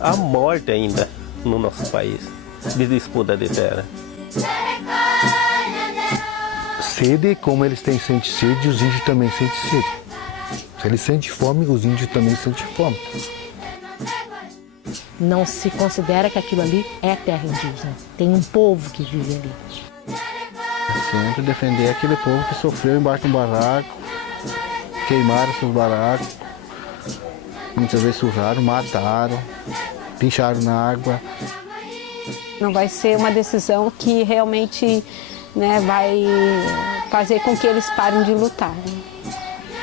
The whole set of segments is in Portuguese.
há morte ainda no nosso país de disputa de terra. Sede, como eles sentem sede, os índios também sentem sede. Se eles sentem fome, os índios também sentem fome. Não se considera que aquilo ali é terra indígena. Tem um povo que vive ali. Sempre defender aquele povo que sofreu embaixo de um barraco, queimaram seus barracos, muitas vezes surraram, mataram, pincharam na água. Não vai ser uma decisão que realmente, né, vai fazer com que eles parem de lutar.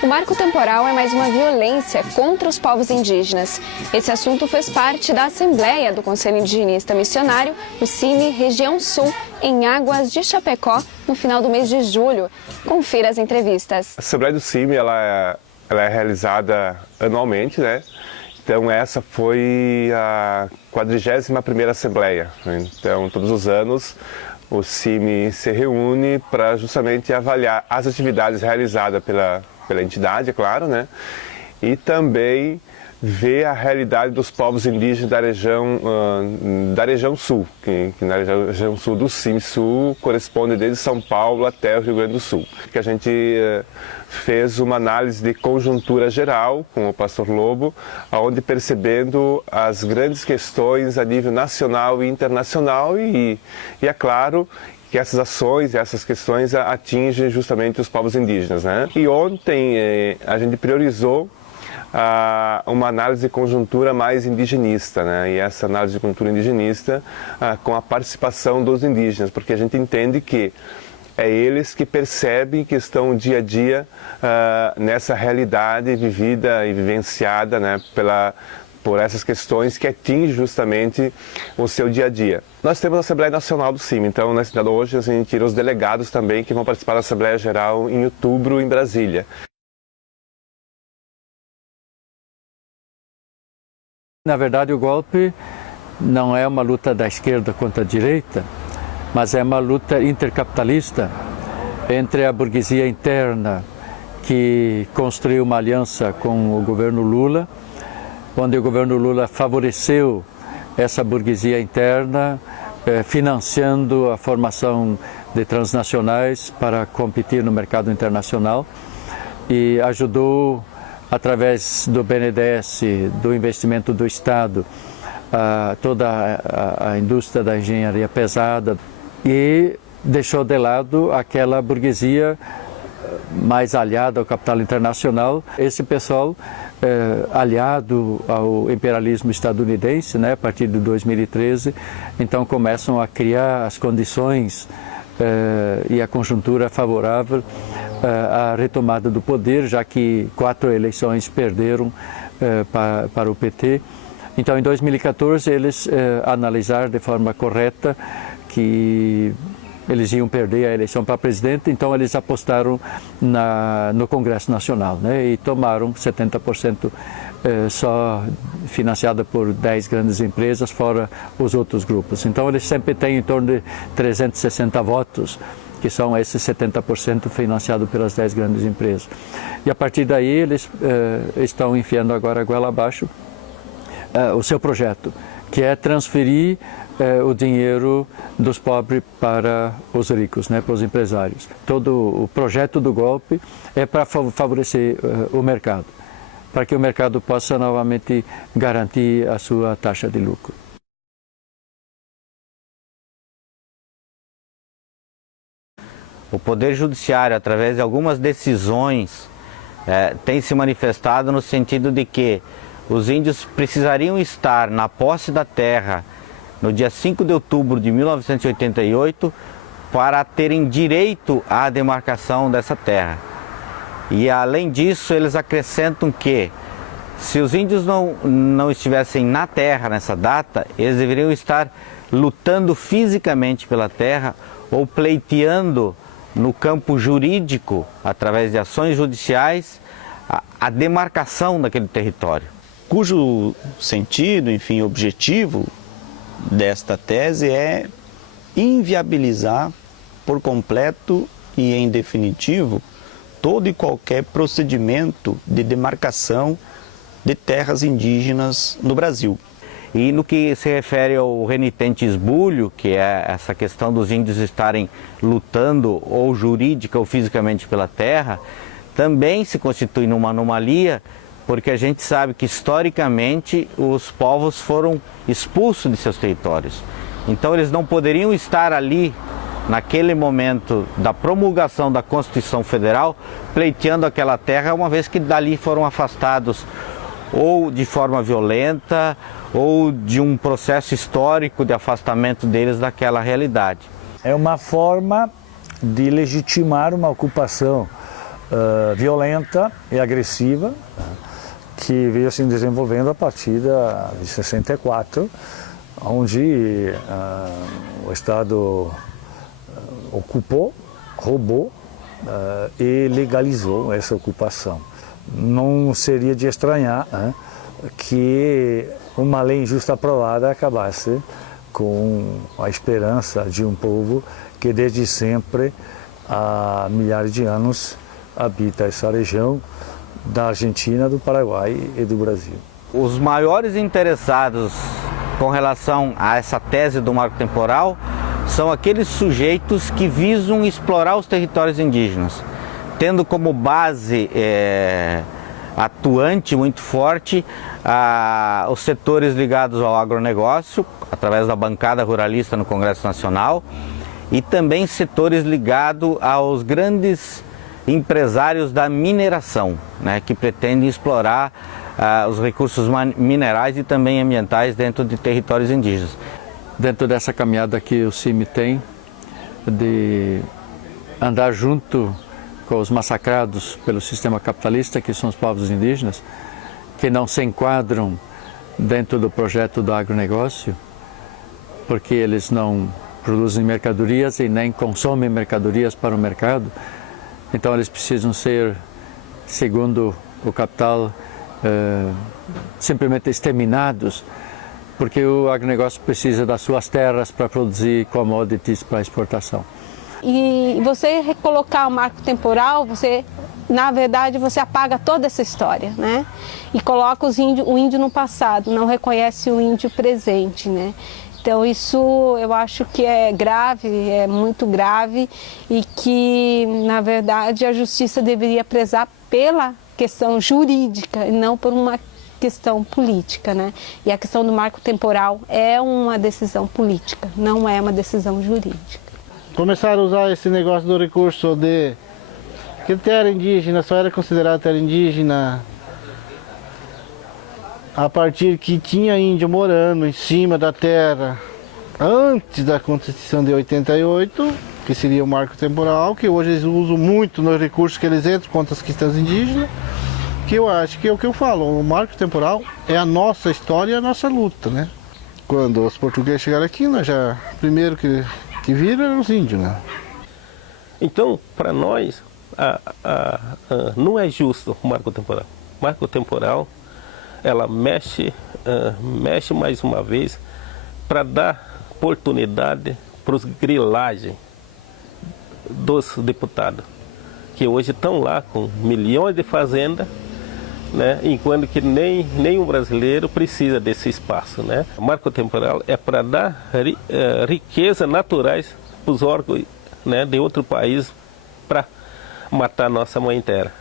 O marco temporal é mais uma violência contra os povos indígenas. Esse assunto fez parte da Assembleia do Conselho Indigenista Missionário, o CIMI Região Sul, em Águas de Chapecó, no final do mês de julho. Confira as entrevistas. A Assembleia do CIMI ela é realizada anualmente, né? Então essa foi a 41ª Assembleia. Então todos os anos o CIMI se reúne para justamente avaliar as atividades realizadas pela entidade, é claro, né? E também ver a realidade dos povos indígenas da região sul, que na região sul do CIMI Sul corresponde desde São Paulo até o Rio Grande do Sul. Que a gente fez uma análise de conjuntura geral com o pastor Lobo, onde percebendo as grandes questões a nível nacional e internacional e é claro, que essas ações e essas questões atingem justamente os povos indígenas, né? E ontem a gente priorizou uma análise de conjuntura mais indigenista, né? E essa análise de conjuntura indigenista com a participação dos indígenas, porque a gente entende que é eles que percebem que estão dia a dia nessa realidade vivida e vivenciada, né, por essas questões que atingem justamente o seu dia a dia. Nós temos a Assembleia Nacional do CIMI, então hoje a gente tira os delegados também que vão participar da Assembleia Geral em outubro em Brasília. Na verdade, o golpe não é uma luta da esquerda contra a direita, mas é uma luta intercapitalista entre a burguesia interna, que construiu uma aliança com o governo Lula, onde o governo Lula favoreceu essa burguesia interna, financiando a formação de transnacionais para competir no mercado internacional e ajudou, através do BNDES, do investimento do Estado, toda a indústria da engenharia pesada e deixou de lado aquela burguesia mais aliada ao capital internacional. Esse pessoal aliado ao imperialismo estadunidense, né, a partir de 2013, então começam a criar as condições e a conjuntura favorável à retomada do poder, já que 4 eleições perderam para o PT. Então, em 2014, eles analisaram de forma correta que eles iam perder a eleição para presidente, então eles apostaram no Congresso Nacional, né, e tomaram 70% só financiada por 10 grandes empresas, fora os outros grupos. Então eles sempre têm em torno de 360 votos, que são esses 70% financiados pelas 10 grandes empresas. E a partir daí eles estão enfiando agora a goela abaixo o seu projeto, que é transferir o dinheiro dos pobres para os ricos, né, para os empresários. Todo o projeto do golpe é para favorecer o mercado, para que o mercado possa novamente garantir a sua taxa de lucro. O Poder Judiciário, através de algumas decisões, tem se manifestado no sentido de que os índios precisariam estar na posse da terra no dia 5 de outubro de 1988 para terem direito à demarcação dessa terra. E além disso, eles acrescentam que se os índios não estivessem na terra nessa data, eles deveriam estar lutando fisicamente pela terra ou pleiteando no campo jurídico, através de ações judiciais, a demarcação daquele território. Cujo sentido, enfim, objetivo desta tese é inviabilizar por completo e em definitivo todo e qualquer procedimento de demarcação de terras indígenas no Brasil. E no que se refere ao renitente esbulho, que é essa questão dos índios estarem lutando ou jurídica ou fisicamente pela terra, também se constitui numa anomalia, porque a gente sabe que historicamente os povos foram expulsos de seus territórios. Então eles não poderiam estar ali naquele momento da promulgação da Constituição Federal pleiteando aquela terra, uma vez que dali foram afastados ou de forma violenta ou de um processo histórico de afastamento deles daquela realidade. É uma forma de legitimar uma ocupação violenta e agressiva, que veio se desenvolvendo a partir de 64, onde o Estado ocupou, roubou e legalizou essa ocupação. Não seria de estranhar que uma lei injusta aprovada acabasse com a esperança de um povo que desde sempre, há milhares de anos, habita essa região da Argentina, do Paraguai e do Brasil. Os maiores interessados com relação a essa tese do marco temporal são aqueles sujeitos que visam explorar os territórios indígenas, tendo como base atuante muito forte os setores ligados ao agronegócio, através da bancada ruralista no Congresso Nacional, e também setores ligados aos grandes empresários da mineração, né, que pretendem explorar os recursos minerais e também ambientais dentro de territórios indígenas. Dentro dessa caminhada que o CIMI tem, de andar junto com os massacrados pelo sistema capitalista, que são os povos indígenas, que não se enquadram dentro do projeto do agronegócio, porque eles não produzem mercadorias e nem consomem mercadorias para o mercado. Então eles precisam ser, segundo o capital, simplesmente exterminados, porque o agronegócio precisa das suas terras para produzir commodities para exportação. E você recolocar o marco temporal, na verdade, você apaga toda essa história, né? E coloca o índio no passado, não reconhece o índio presente, né? Então isso eu acho que é grave, é muito grave, e que, na verdade, a justiça deveria prezar pela questão jurídica e não por uma questão política, né? E a questão do marco temporal é uma decisão política, não é uma decisão jurídica. Começaram a usar esse negócio do recurso de que terra indígena só era considerada terra indígena a partir que tinha índio morando em cima da terra antes da Constituição de 88, que seria o marco temporal, que hoje eles usam muito nos recursos que eles entram contra as questões indígenas, que eu acho que é o que eu falo, o marco temporal é a nossa história e a nossa luta, né? Quando os portugueses chegaram aqui, nós já, primeiro que viram eram os índios, né? Então, para nós, não é justo o marco temporal. O marco temporal, ela mexe mais uma vez para dar oportunidade para os grilagens dos deputados, que hoje estão lá com milhões de fazendas, né, enquanto que nenhum brasileiro precisa desse espaço, né? O marco temporal é para dar riqueza naturais para os órgãos, né, de outro país para matar nossa mãe terra.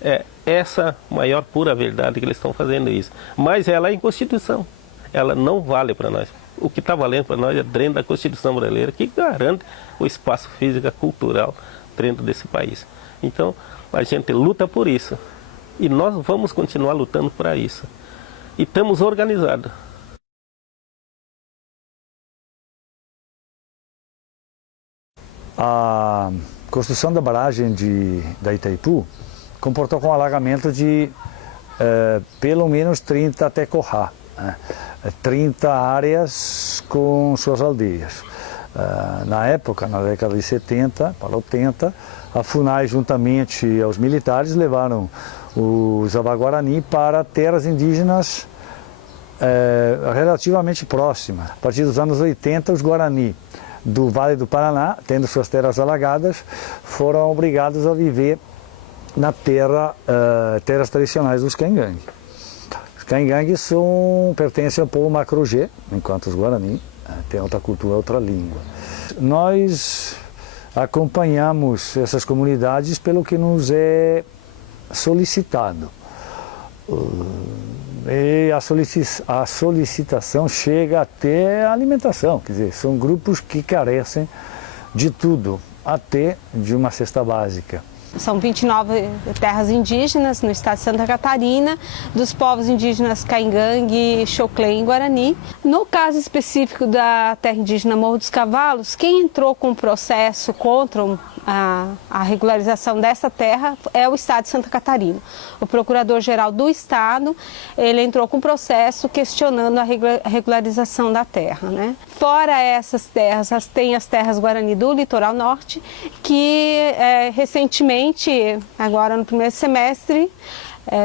É essa maior pura verdade que eles estão fazendo isso. Mas ela é inconstituição. Ela não vale para nós. O que está valendo para nós é dentro da Constituição brasileira, que garante o espaço físico e cultural dentro desse país. Então, a gente luta por isso. E nós vamos continuar lutando para isso. E estamos organizados. A construção da barragem da Itaipu comportou com um alagamento de pelo menos 30 até Corrá, né? 30 áreas com suas aldeias. Na época, na década de 70 para 80, a FUNAI, juntamente aos militares, levaram os Ava-Guarani para terras indígenas relativamente próximas. A partir dos anos 80, os Guarani do Vale do Paraná, tendo suas terras alagadas, foram obrigados a viver na terras tradicionais dos Cangangue. Os Caingangue pertencem ao povo Macro-G, enquanto os Guarani têm outra cultura, outra língua. Nós acompanhamos essas comunidades pelo que nos é solicitado. E a solicitação chega até a alimentação, quer dizer, são grupos que carecem de tudo, até de uma cesta básica. São 29 terras indígenas no estado de Santa Catarina, dos povos indígenas Caingangue, Xoclém e Guarani. No caso específico da terra indígena Morro dos Cavalos, quem entrou com o processo contra a regularização dessa terra é o estado de Santa Catarina. O procurador-geral do estado, ele entrou com o processo questionando a regularização da terra, né? Fora essas terras, tem as terras Guarani do litoral norte, que recentemente, agora no primeiro semestre,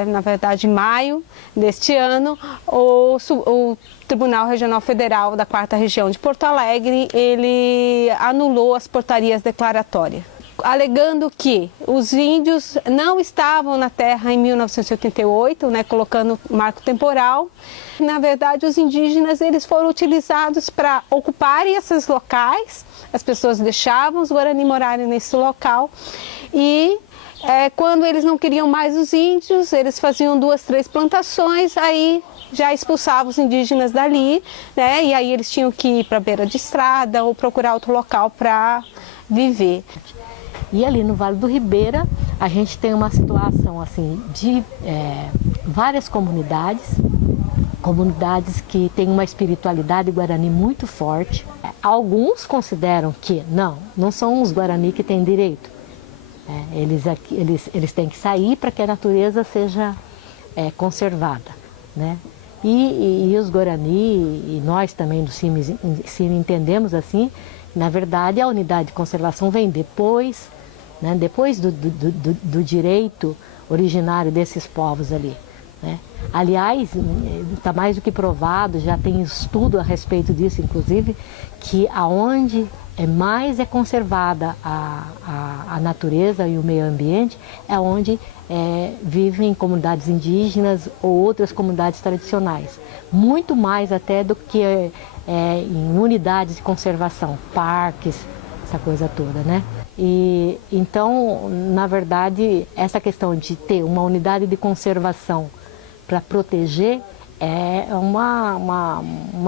na verdade em maio deste ano, o Tribunal Regional Federal da 4ª Região de Porto Alegre, ele anulou as portarias declaratórias, alegando que os índios não estavam na terra em 1988, né, colocando marco temporal. Na verdade, os indígenas eles foram utilizados para ocuparem esses locais, as pessoas deixavam os Guarani morarem nesse local e quando eles não queriam mais os índios, eles faziam 2, 3 plantações, aí já expulsavam os indígenas dali, né, e aí eles tinham que ir para a beira de estrada ou procurar outro local para viver. E ali no Vale do Ribeira, a gente tem uma situação assim de várias comunidades que têm uma espiritualidade guarani muito forte. Alguns consideram que não são os Guarani que têm direito. Eles têm que sair para que a natureza seja conservada, né? E os Guarani, e nós também do CIMI entendemos assim, na verdade a unidade de conservação vem depois, né? Depois do direito originário desses povos ali, né? Aliás, está mais do que provado, já tem estudo a respeito disso, inclusive, que aonde mais é conservada a natureza e o meio ambiente é onde vivem comunidades indígenas ou outras comunidades tradicionais. Muito mais até do que em unidades de conservação, parques, essa coisa toda, né? E então, na verdade, essa questão de ter uma unidade de conservação para proteger é uma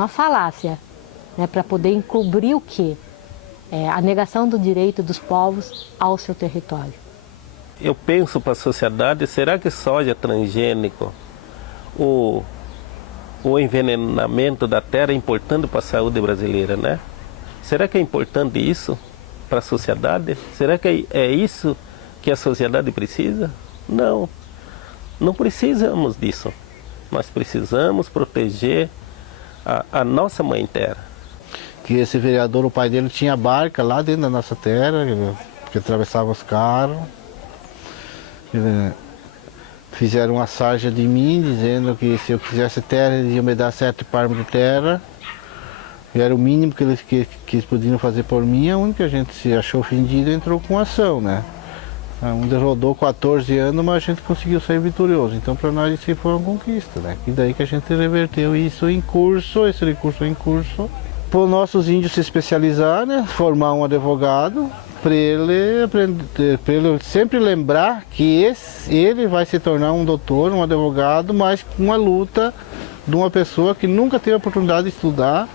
falácia, né? Para poder encobrir o quê? A negação do direito dos povos ao seu território. Eu penso para a sociedade, será que soja transgênico, o envenenamento da terra é importante para a saúde brasileira, né? Será que é importante isso para a sociedade? Será que é isso que a sociedade precisa? Não, não precisamos disso. Nós precisamos proteger a nossa mãe terra. Que esse vereador, o pai dele, tinha barca lá dentro da nossa terra, que atravessava os carros. Fizeram uma sarja de mim, dizendo que se eu quisesse terra, eles iam me dar 7 palmos de terra. E era o mínimo que eles podiam fazer por mim. A única gente se achou ofendido entrou com ação, né? Onde rodou 14 anos, mas a gente conseguiu sair vitorioso. Então, para nós, isso foi uma conquista, né? E daí que a gente reverteu isso em curso, esse recurso em curso, para os nossos índios se especializar, né? Formar um advogado, para ele sempre lembrar que ele vai se tornar um doutor, um advogado, mas com uma luta de uma pessoa que nunca teve a oportunidade de estudar,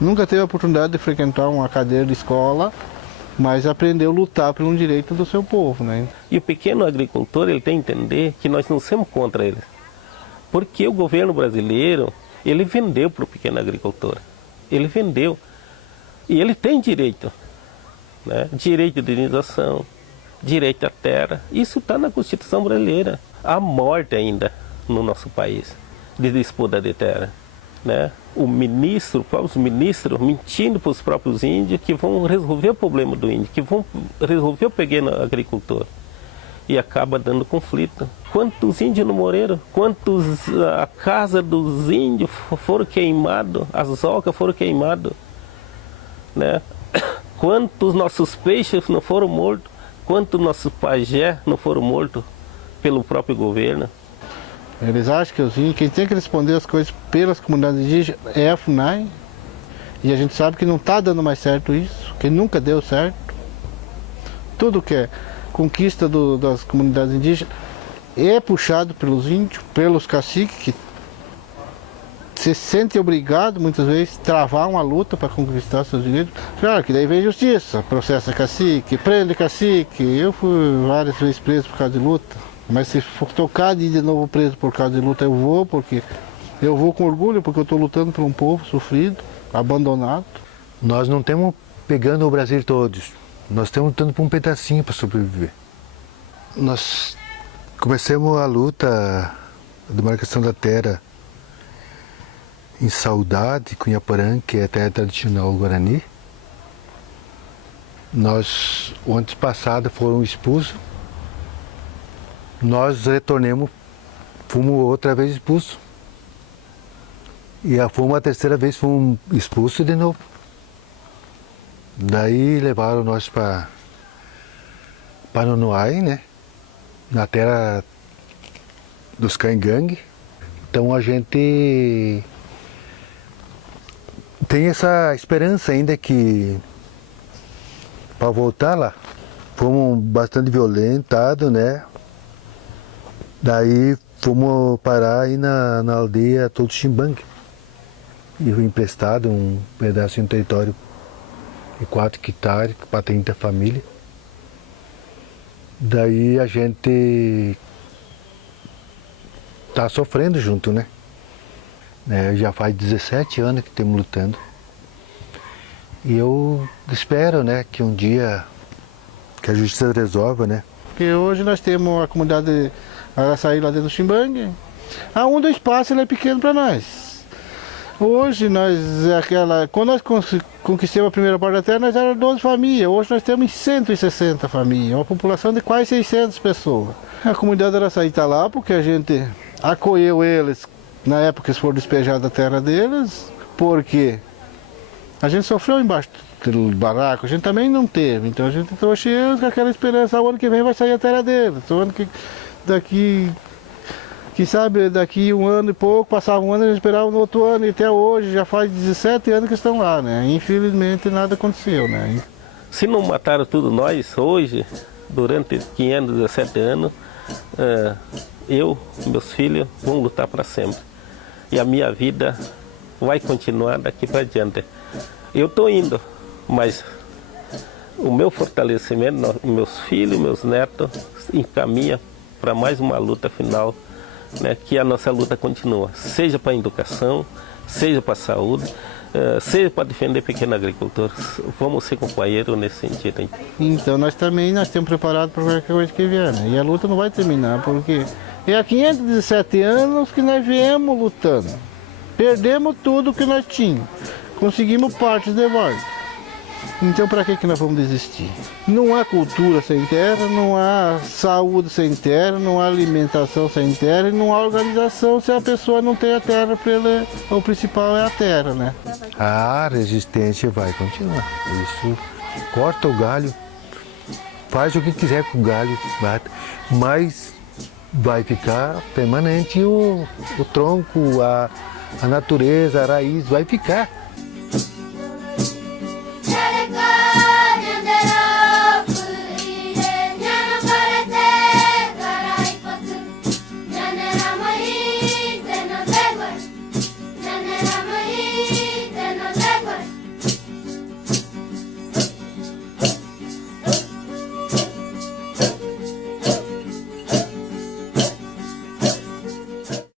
nunca teve a oportunidade de frequentar uma cadeira de escola, mas aprendeu a lutar por um direito do seu povo, né? E o pequeno agricultor, ele tem que entender que nós não somos contra ele. Porque o governo brasileiro, ele vendeu para o pequeno agricultor. Ele vendeu. E ele tem direito, né? Direito de indenização, direito à terra. Isso está na Constituição brasileira. Há morte ainda no nosso país de disputa de terra, né? O próprios ministros mentindo para os próprios índios que vão resolver o problema do índio, que vão resolver o pequeno agricultor. E acaba dando conflito. Quantos índios não morreram? A casa dos índios foram queimados, as ocas foram queimadas, né? Quantos nossos peixes não foram mortos? Quantos nossos pajés não foram mortos pelo próprio governo? Eles acham que os índios, quem tem que responder as coisas pelas comunidades indígenas é a FUNAI. E a gente sabe que não está dando mais certo isso, que nunca deu certo. Tudo que é conquista das comunidades indígenas é puxado pelos índios, pelos caciques, que se sentem obrigados, muitas vezes, a travar uma luta para conquistar seus direitos. Claro que daí vem justiça, processa cacique, prende cacique. Eu fui várias vezes preso por causa de luta. Mas se for tocar de novo preso por causa de luta, eu vou, porque eu vou com orgulho, porque eu estou lutando por um povo sofrido, abandonado. Nós não estamos pegando o Brasil todos, nós estamos lutando por um pedacinho para sobreviver. Nós começamos a luta da demarcação da terra em Saudade, Cunhaporã, que é a terra tradicional Guarani. Nós, o ano passado, foram expulsos. Nós retornamos, fomos outra vez expulsos. E fomos a terceira vez, fomos expulsos de novo. Daí levaram nós para Nonoai, né? Na terra dos Caingangue. Então a gente tem essa esperança ainda que para voltar lá. Fomos bastante violentados, né? Daí fomos parar aí na aldeia Todo Chimbangue. E foi emprestado um pedaço de um território de 4 hectares para 30 famílias. Daí a gente está sofrendo junto, né? Já faz 17 anos que estamos lutando. E eu espero, né, que um dia que a justiça resolva, né? Porque hoje nós temos a comunidade Araçaí lá dentro do Chimbangue. Aonde o espaço ele é pequeno para nós. Hoje nós, quando nós conquistamos a primeira parte da terra, nós éramos 12 famílias. Hoje nós temos 160 famílias, uma população de quase 600 pessoas. A comunidade Araçaí está lá porque a gente acolheu eles na época que eles foram despejados da terra deles, porque a gente sofreu embaixo do barraco, a gente também não teve. Então a gente trouxe eles com aquela esperança, o ano que vem vai sair a terra deles. O ano que quem sabe daqui um ano e pouco, passava um ano, a gente esperava no outro ano, e até hoje já faz 17 anos que estão lá, né? Infelizmente nada aconteceu, né? Se não mataram tudo nós, hoje, durante 517 anos, eu e meus filhos vamos lutar para sempre. E a minha vida vai continuar daqui para diante. Eu estou indo, mas o meu fortalecimento, meus filhos, meus netos, encaminha para mais uma luta final, né, que a nossa luta continua, seja para a educação, seja para a saúde, seja para defender pequenos agricultores. Vamos ser companheiros nesse sentido. Então nós estamos preparados para qualquer coisa que vier, né? E a luta não vai terminar, porque é há 517 anos que nós viemos lutando. Perdemos tudo que nós tínhamos, conseguimos partes de volta. Então para que nós vamos desistir? Não há cultura sem terra, não há saúde sem terra, não há alimentação sem terra e não há organização se a pessoa não tem a terra para ela. O principal é a terra, né? A resistência vai continuar. Isso corta o galho, faz o que quiser com o galho, mata, mas vai ficar permanente o tronco, a natureza, a raiz vai ficar.